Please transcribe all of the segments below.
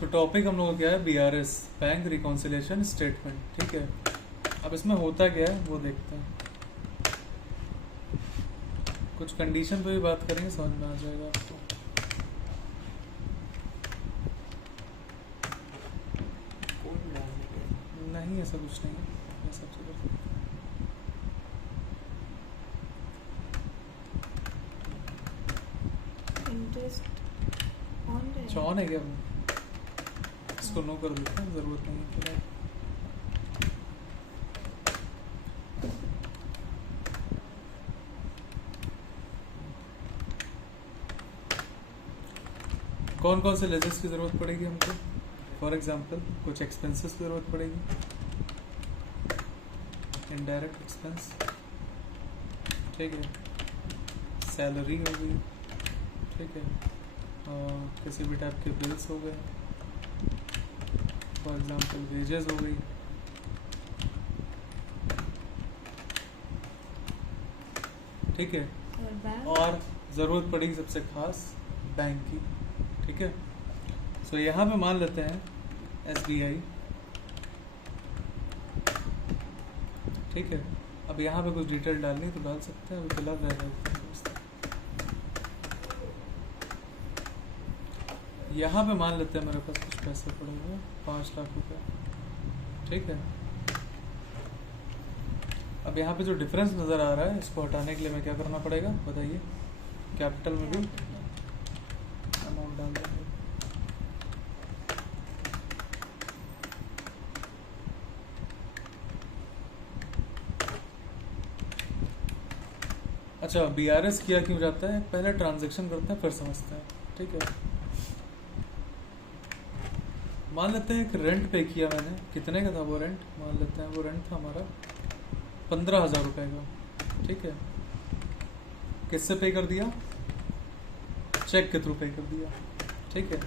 तो टॉपिक हम लोगों का क्या है, BRS, बैंक रिकॉन्सिलेशन स्टेटमेंट। ठीक है, अब इसमें होता क्या है वो देखते हैं। कुछ कंडीशन पे भी बात करेंगे, समझ में आ जाएगा आपको। नहीं ऐसा कुछ नहीं है, अपने हिसाब से कर सकते हैं। इंटरेस्ट ऑन अच्छा ऑन है क्या वो? इसको नो कर देते हैं, ज़रूरत नहीं है फिलहाल। कौन कौन से लेजर्स की ज़रूरत पड़ेगी हमको? फॉर एग्जांपल कुछ एक्सपेंसेस की ज़रूरत पड़ेगी, इनडायरेक्ट एक्सपेंस, ठीक है, सैलरी हो गई, ठीक है, किसी भी टाइप के बिल्स हो गए, फॉर एग्जांपल वेजेस हो गई, ठीक है, और बैंक और ज़रूरत पड़ेगी सबसे खास बैंक की। ठीक है, सो यहाँ पे मान लेते हैं SBI। ठीक है, अब यहाँ पे कुछ डिटेल डालनी है तो डाल सकते हैं, अभी फिलहाल रह रहा है। यहाँ पे मान लेते हैं मेरे पास कुछ पैसे पड़े हुए हैं, 5 लाख रुपए। ठीक है, अब यहाँ पे जो डिफरेंस नज़र आ रहा है इसको हटाने के लिए मैं क्या करना पड़ेगा बताइए? कैपिटल में भी अमाउंट डाल देंगे। अच्छा, BRS किया क्यों जाता है? पहले ट्रांजैक्शन करते हैं फिर समझते हैं। ठीक है, मान लेते हैं एक रेंट पे किया मैंने, कितने का था वो रेंट? मान लेते हैं वो रेंट था हमारा 15,000 रुपये का। ठीक है, किससे पे कर दिया? चेक के थ्रू पे कर दिया। ठीक है,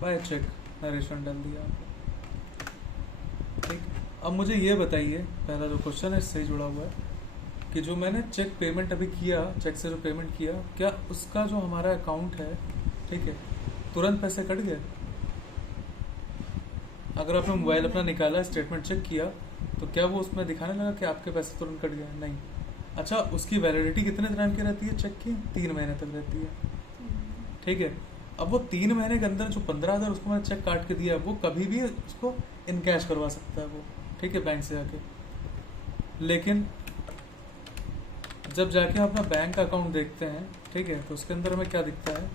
बाय चेक नरेशन डाल दिया आपने। ठीक, अब मुझे ये बताइए, पहला जो क्वेश्चन है इससे ही जुड़ा हुआ है कि जो मैंने चेक पेमेंट अभी किया, चेक से जो पेमेंट किया, क्या उसका जो हमारा अकाउंट है, ठीक है, तुरंत पैसे कट गए? अगर आपने मोबाइल अपना निकाला, स्टेटमेंट चेक किया, तो क्या वो उसमें दिखाने लगा कि आपके पैसे तुरंत कट गए? नहीं। अच्छा, उसकी वैलिडिटी कितने टाइम की रहती है चेक की? 3 महीने तक रहती है। ठीक है, अब वो 3 महीने के अंदर जो 15,000 उसको मैंने चेक काट के दिया, वो कभी भी उसको इन कैश करवा सकता है वो। ठीक है, बैंक से जाके। लेकिन जब जाके आप अपना बैंक अकाउंट देखते हैं, ठीक है, तो उसके अंदर हमें क्या दिखता है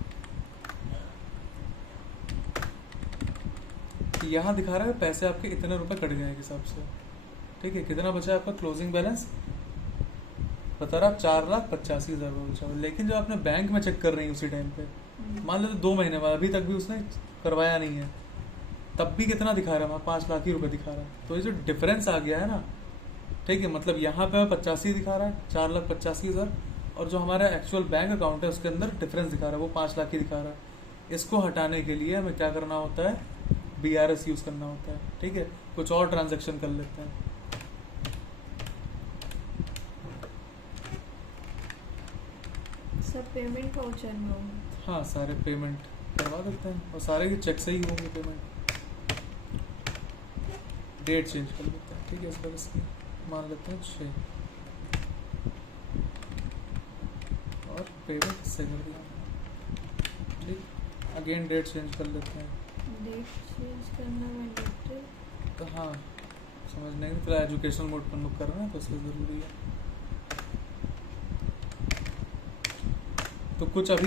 कि यहाँ दिखा रहा है पैसे आपके इतने रुपए कट गए एक हिसाब से। ठीक है, कितना बचा है आपका क्लोजिंग बैलेंस? बता रहा 4,85,000 बचा। लेकिन जब आपने बैंक में चेक कर रही है उसी टाइम पे, मान लो 2 महीने बाद, अभी तक भी उसने करवाया नहीं है, तब भी कितना दिखा रहा है वहाँ? 5 लाख ही रुपए दिखा रहा है। तो ये जो डिफरेंस आ गया है ना, ठीक है, मतलब यहाँ पे 85 दिखा रहा है, 4,85,000, और जो हमारा एक्चुअल बैंक अकाउंट है उसके अंदर डिफरेंस दिखा रहा है वो 5 लाख ही दिखा रहा है। इसको हटाने के लिए हमें क्या करना होता है? BRS यूज करना होता है। ठीक है, कुछ और ट्रांजेक्शन कर लेते हैं। सब पेमेंट वाउचर में होंगे। हाँ, सारे पेमेंट करवा देते हैं और सारे के चेक से ही होंगे पेमेंट। डेट चेंज कर लेते हैं। ठीक है, इस वजह से मान लेते हैं 6 और पेमेंट से कर दिया। ठीक, अगेन डेट चेंज कर लेते हैं। डेट चेंज करना मैंडेटरी। तो हाँ, समझने के फिलहाल एजुकेशनल मोड पर लोग कर रहे हैं तो इसलिए ज़रूरी है। तो कुछ अभी